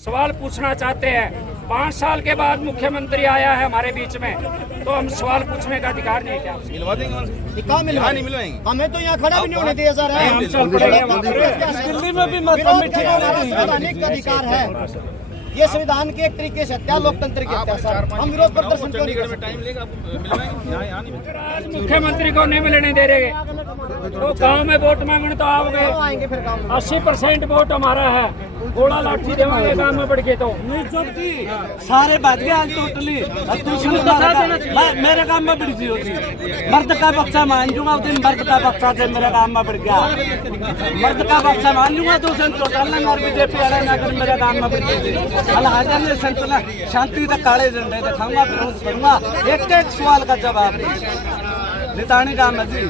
सवाल पूछना चाहते हैं। 5 साल के बाद मुख्यमंत्री आया है हमारे बीच में, तो हम सवाल पूछने का अधिकार नहीं है क्या? मिलवा देंगे उनसे। कहाँ मिलवा नहीं मिलवाएंगे? हमें तो यहाँ खड़ा भी नहीं होने दिया जा रहा है। हम चल पड़ेंगे वहाँ पर। दिल्ली में भी संवैधानिक अधिकार है। ये संविधान के एक तरीके से हत्या, लोकतंत्र की हत्या। सर हम विरोध प्रदर्शन क्यों नहीं कर सकते? टाइम लेगा, मिलवाएंगे। यहाँ नहीं मिलता। आज मुख्यमंत्री को नहीं मिलने दे रहे, तो गाँव में वोट मांगने तो आओगे। आएंगे फिर गाँव में। 80% वोट हमारा है। गोला लाठी देवांगे गाँव में बढ़ के तो सारे बात गया टोटली। मेरे काम में बढ़ी होती, मर्द का बक्सा मान लूंगा उस दिन, मर्द का बक्सा से मेरे काम में बढ़ गया। मर्द का बक्सा मान लूंगा तो उस दिन टोटल और बीजेपी वाले ना कर मेरे काम में बढ़ी थी। अलहाजा ने संतुलन शांति तक काले झंडे दिखाऊंगा, विरोध करूंगा, एक एक सवाल का जवाब। लितानी काम है जी,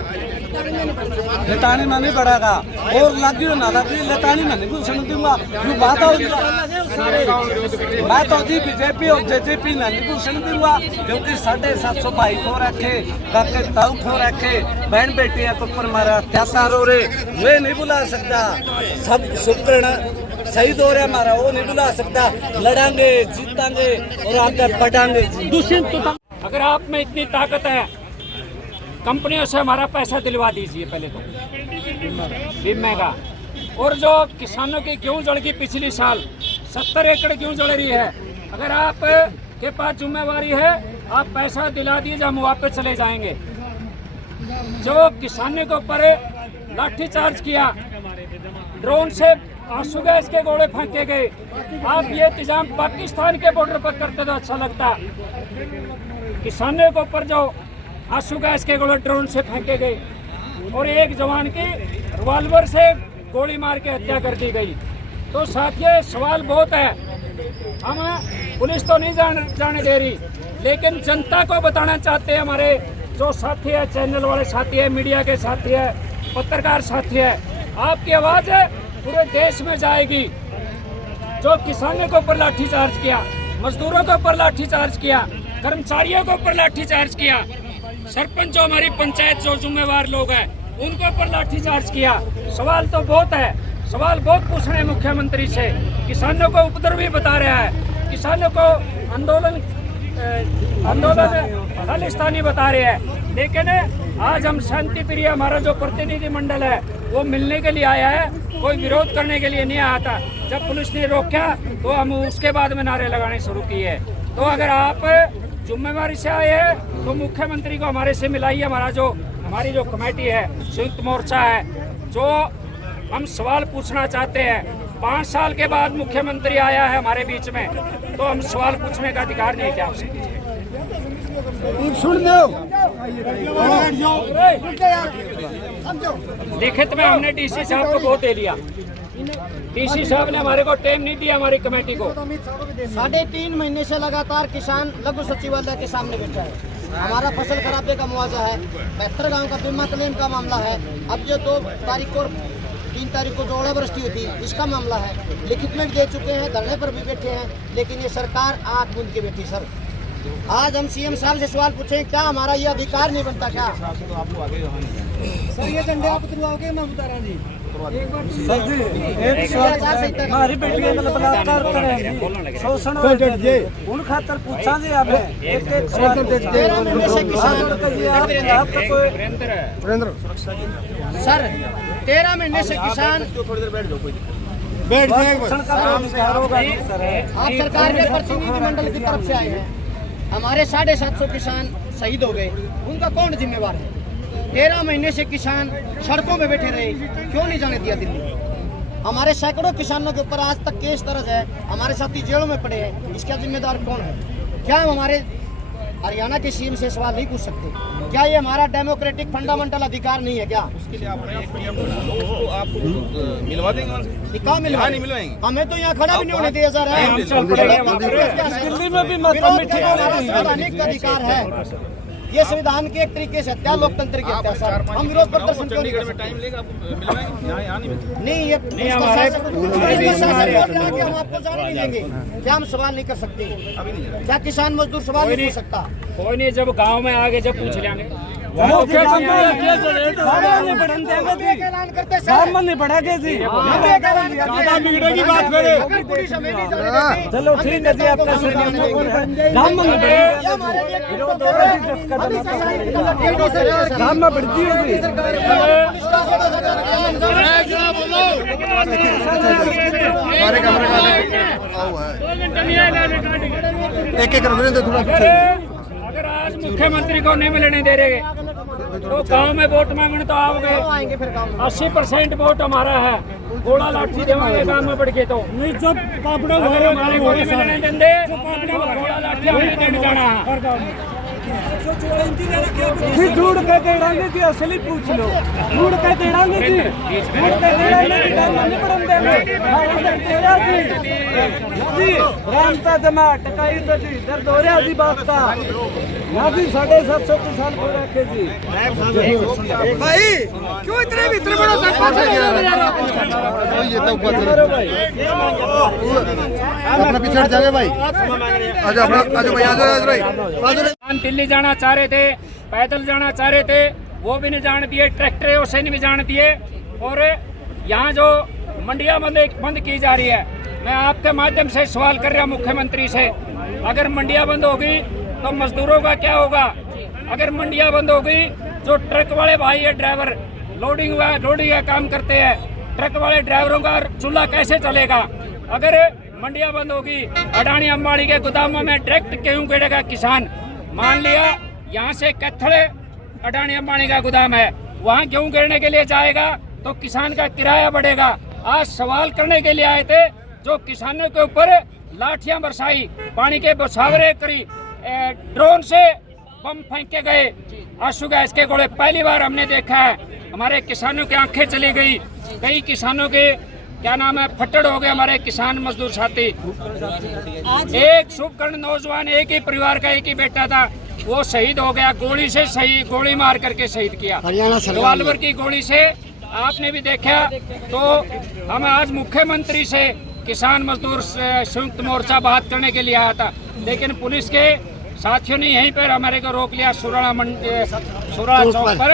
लेतानी में नहीं बढ़ेगा और लगी ना लगी लेतानी में नहीं कुछ समझ दूंगा। बात मैं तो जी बीजेपी और जेजेपी में नहीं कुछ समझ दूंगा, क्योंकि 750 भाई खो रखे, काके ताऊ खो रखे, बहन बेटियां को ऊपर मारा, अत्याचार हो रहे, वे नहीं बुला सकता। सब शुक्र शहीद हो रहे हमारा, वो नहीं बुला सकता। लड़ांगे, जीतांगे और आगे बढ़ांगे। अगर आप में इतनी ताकत है, कंपनियों से हमारा पैसा दिलवा दीजिए पहले तो बीमे का। और जो किसानों की गेहूं जड़ की पिछली साल 70 एकड़ गेहूं जड़ रही है, अगर आप के पास जिम्मेवारी है, आप पैसा दिला दीजिए, हम वापस चले जाएंगे। जो किसानों के ऊपर लाठीचार्ज किया, ड्रोन से आंसू गैस के गोले फेंके गए, आप ये इंतजाम पाकिस्तान के बॉर्डर पर करते तो अच्छा लगता। किसानों के ऊपर जो आंसू गैस के गोले ड्रोन से फेंके गए और एक जवान की रिवॉल्वर से गोली मार के हत्या कर दी गई, तो साथियों सवाल बहुत है। हम पुलिस तो नहीं जाने दे रही, लेकिन जनता को बताना चाहते हैं। हमारे जो साथी है, चैनल वाले साथी है, मीडिया के साथी है, पत्रकार साथी है, आपकी आवाज़ पूरे देश में जाएगी। जो किसानों के ऊपर लाठीचार्ज किया, मजदूरों के ऊपर लाठीचार्ज किया, कर्मचारियों के ऊपर लाठीचार्ज किया, सरपंच जो हमारी पंचायत जो जिम्मेवार लोग हैं उनके ऊपर लाठीचार्ज किया। सवाल तो बहुत है, सवाल बहुत पूछ रहे हैं मुख्यमंत्री से। किसानों को उपद्रव भी बता रहा है, किसानों को आंदोलन खालिस्तानी बता रहे हैं। लेकिन आज हम शांति प्रिय, हमारा जो प्रतिनिधि मंडल है वो मिलने के लिए आया है, कोई विरोध करने के लिए नहीं आया था। जब पुलिस ने रोका तो हम उसके बाद में नारे लगाने शुरू किए। तो अगर आप जिम्मेवारी से आए हैं तो मुख्यमंत्री को हमारे से मिलाइए। हमारी जो कमेटी है, संयुक्त मोर्चा है, जो हम सवाल पूछना चाहते हैं। 5 साल के बाद मुख्यमंत्री आया है हमारे बीच में, तो हम सवाल पूछने का अधिकार नहीं है क्या आपसे? सुन दो। लिखित में हमने डीसी साहब को बहुत दे लिया, डीसी साहब ने हमारे को टाइम नहीं दिया, हमारी कमेटी को। 3.5 महीने से लगातार किसान लघु सचिवालय के सामने बैठा है। हमारा फसल खराबे का मुआवजा है, 72 गाँव का बीमा क्लेम का मामला है। अब जो 2 तारीख और 3 तारीख को जो ओलावृष्टि हुई थी, इसका मामला है। लिखित में दे चुके हैं, धरने पर भी बैठे हैं, लेकिन ये सरकार आंख मूंद के बैठी। सर आज हम सीएम साहब से सवाल पूछे, क्या हमारा ये अधिकार नहीं बनता क्या? सर ये झंडे आप उतरवाओगे? मैं उतारा जी। सर जी एक हमारी बेटियां बलात्कार करें, शोषण उन खातर पूछा जी हमें एक सवाल। 13 महीने से किसान सर 13 महीने से किसान आप सरकार के प्रतिनिधि मंडल की तरफ से आए हैं। हमारे 750 किसान शहीद हो गए, उनका कौन जिम्मेवार है? 13 महीने से किसान सड़कों पे बैठे रहे, क्यों नहीं जाने दिया दिल्ली? हमारे सैकड़ों किसानों के ऊपर आज तक केस दर्ज है, हमारे साथी जेलों में पड़े हैं, इसका जिम्मेदार कौन है? क्या हम हमारे हरियाणा के सीएम से सवाल नहीं पूछ सकते? क्या ये हमारा डेमोक्रेटिक फंडामेंटल अधिकार नहीं है क्या? उसके लिए आप मिलवा देंगे उनसे। कहाँ मिलवा नहीं मिलवाएंगे? हमें तो यहाँ खड़ा भी नहीं होने दिया जा रहा है। दिल्ली में भी संवैधानिक अधिकार है। ये संविधान के एक तरीके से हत्या, लोकतंत्र की हत्या। सर हम विरोध प्रदर्शन क्यों नहीं कर सकते? टाइम लेगा, मिलवाएंगे। यहाँ नहीं मिलता। नहीं, ये नहीं हमारे हम आपको जाने नहीं देंगे। क्या हम सवाल नहीं कर सकते? क्या किसान मजदूर सवाल नहीं पूछ सकता? कोई नहीं, जब गांव में आगे जब पूछ लेंगे। सामान्य बढ़न देंगे जी, सामान्य बढ़ागे जी। की बात करे चलो ठीक है जी, आपका सामान्य काम में बढ़ती है जी। एक एक रख दे थोड़ा अगर आज मुख्यमंत्री को नहीं मिलने दे रहे तो गांव में वोट मांगने तो आओगे। 80% वोट हमारा है। घोड़ा लाठी देवांगे गांव में बढ़ के तो नहीं, जब अगर हमारे को नहीं मिलने देंगे तो घोड़ा लाठी हमें देने जाना है। ढूंढ के देंगे जी, असली पूछ लो, ढूंढ के देंगे जी, ढूंढ के जी। रामता जमा टकाई तो जी दर्द हो रहा जी बात का ना जी। 750 साल को रखे जी भाई, क्यों इतने भीतर बड़ा ये तो अपना पीछे हट जाएगा भाई। आजा भाई, आजा। दिल्ली जाना चाह रहे थे, पैदल जाना चाह रहे थे, वो भी नहीं जान दिए। ट्रैक्टर से नहीं भी जान दिए। और यहाँ जो मंडियाँ बंद की जा रही है, मैं आपके माध्यम से सवाल कर रहा हूँ मुख्यमंत्री से, अगर मंडियाँ बंद होगी तो मजदूरों का क्या होगा? अगर मंडियाँ बंद होगी, जो ट्रक वाले भाई है, ड्राइवर लोडिंग का काम करते हैं, ट्रक वाले ड्राइवरों का चूल्हा कैसे चलेगा? अगर मंडियाँ बंद होगी, अडानी अंबानी के गोदामों में डायरेक्ट गेहूं गिरेगा किसान। मान लिया यहाँ से कैथड़े अडानी अंबानी का गोदाम है, वहाँ गेहूं गिरने के लिए जाएगा तो किसान का किराया बढ़ेगा। आज सवाल करने के लिए आए थे, जो किसानों के ऊपर लाठियां बरसाई, पानी के बौछावरे करी, ड्रोन से बम फेंके गए, आंसू गैस के गोले पहली बार हमने देखा है। हमारे किसानों की आंखें चली गई, कई किसानों के क्या नाम है फट्टड़ हो गए हमारे किसान मजदूर साथी। एक शुभकर्ण नौजवान, एक ही परिवार का एक ही बेटा था, वो शहीद हो गया, गोली मार करके शहीद किया, रिवाल्वर की गोली से। आपने भी देखा। तो हम आज मुख्यमंत्री से किसान मजदूर संयुक्त मोर्चा बात करने के लिए आया था, लेकिन पुलिस के साथियों ने यहीं पर हमारे को रोक लिया। सुराला चौक पर,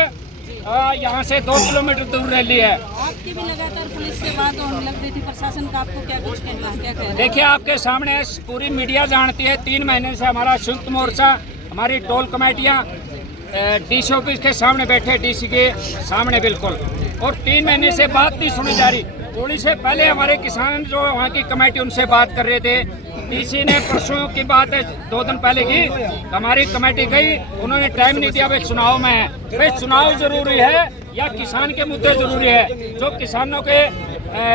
यहाँ से 2 किलोमीटर दूर रैली है। आपकी भी लगातार पुलिस से बात होने लग रही थी, प्रशासन का आपको क्या कुछ कहना है? क्या कह रहे हैं? देखिए, आपके सामने पूरी मीडिया जानती है, 3 महीने से हमारा संयुक्त मोर्चा, हमारी टोल कमेटियाँ डीसी ऑफिस के सामने बैठे, डीसी के सामने बिल्कुल, और 3 महीने से बात नहीं सुनी जा रही। होली से पहले हमारे किसान जो वहाँ की कमेटी, उनसे बात कर रहे थे। डीसी ने परसों की बात है 2 दिन पहले की, हमारी कमेटी गई, उन्होंने टाइम नहीं दिया। भाई चुनाव में है, भाई चुनाव जरूरी है या किसान के मुद्दे जरूरी है? जो किसानों के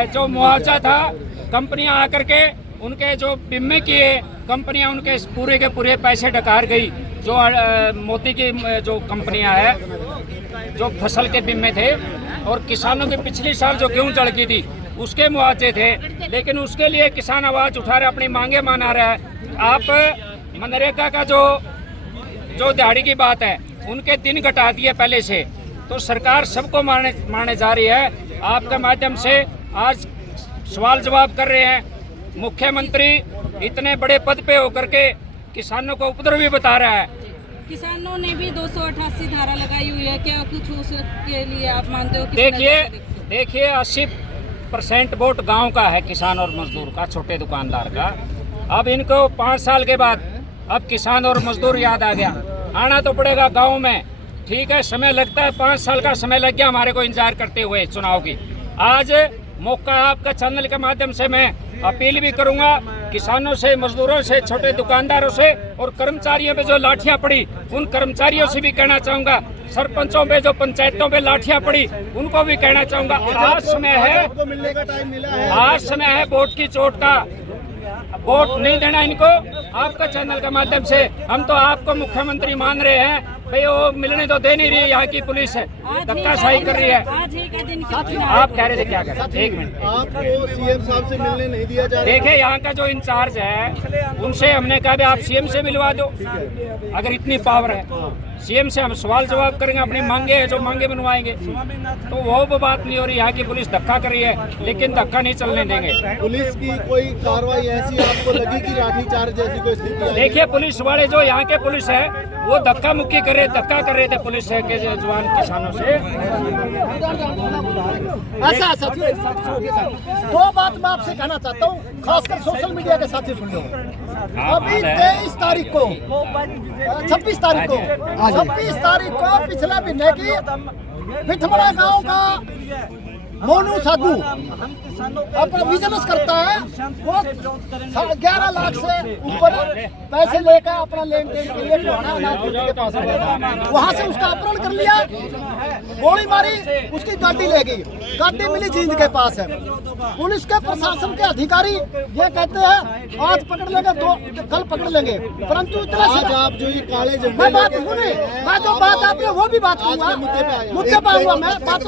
जो मुआवजा था, कंपनियां आकर के उनके जो बीमे किए, कंपनियां उनके पूरे के पूरे पैसे डकार गई। जो मोदी की जो कंपनियां है, जो फसल के बीमे थे, और किसानों के पिछली साल जो गेहूं जड़ की थी उसके मुआवजे थे, लेकिन उसके लिए किसान आवाज उठा रहे, अपनी मांगे माना रहा है। आप मनरेगा का जो दिहाड़ी की बात है, उनके दिन घटा दिए पहले से, तो सरकार सबको मारने जा रही है। आपके माध्यम से आज सवाल जवाब कर रहे हैं। मुख्यमंत्री इतने बड़े पद पे होकर के किसानों को उपद्रवी बता रहा है। किसानों ने भी 288 धारा लगाई हुई है, क्या कुछ उसके लिए आप मानते हो? देखिए 80% वोट गांव का है, किसान और मजदूर का, छोटे दुकानदार का। अब इनको 5 साल के बाद अब किसान और मजदूर याद आ गया, आना तो पड़ेगा गांव में। ठीक है, समय लगता है, 5 साल का समय लग गया हमारे को इंतजार करते हुए चुनाव की। आज मौका आपका चैनल के माध्यम से मैं अपील भी करूंगा किसानों से, मजदूरों से, छोटे दुकानदारों से, और कर्मचारियों पे जो लाठियां पड़ी उन कर्मचारियों से भी कहना चाहूंगा, सरपंचों पे जो पंचायतों पे लाठियां पड़ी उनको भी कहना चाहूंगा, आज समय है वोट की चोट का। वोट नहीं देना इनको। आपका चैनल के माध्यम से हम तो आपको मुख्यमंत्री मान रहे हैं, भाई वो मिलने तो दे नहीं रही, यहाँ की पुलिस धक्काशाही कर रही है। आप कह रहे थे क्या कर रहे थे? 1 मिनट, आपको सीएम साहब से मिलने नहीं दिया जा रहा? देखिए, यहाँ का जो इंचार्ज है उनसे हमने कहा भी आप सीएम से मिलवा दो, अगर इतनी पावर है। सीएम से हम सवाल जवाब करेंगे, अपनी मांगे है जो मांगे बनवाएंगे। तो वो बात नहीं हो रही। यहाँ की पुलिस धक्का कर रही है, लेकिन धक्का नहीं चलने देंगे। पुलिस की कोई कार्रवाई ऐसी आपको लगी कि लाठीचार्ज जैसी कोई स्थिति? देखिए, पुलिस वाले जो यहाँ के पुलिस है वो धक्का मुक्की धक्का कर रहे थे पुलिस के जवान किसानों से। ऐसा दो बात मैं आपसे कहना चाहता हूँ, खासकर सोशल मीडिया के साथी सुन लो। अभी 23 तारीख को 26 तारीख को पिछले महीने की पिठमड़ा गांव का मोनू साधु अपना बिजनेस करता है, वो 11 लाख से ऊपर पैसे लेकर अपना लेन देन के लिए के पास वहाँ से उसका अपहरण कर लिया, गोली मारी, उसकी गाड़ी ले गई, गाड़ी मिली जींद के पास है। पुलिस के प्रशासन के अधिकारी ये कहते हैं आज पकड़ लेंगे, कल पकड़ लेंगे, परंतु इतना आप जो ये काले मैं बात सुनी, मैं जो बात आपने वो भी बात करूंगा, मुद्दे पे आऊंगा मैं बात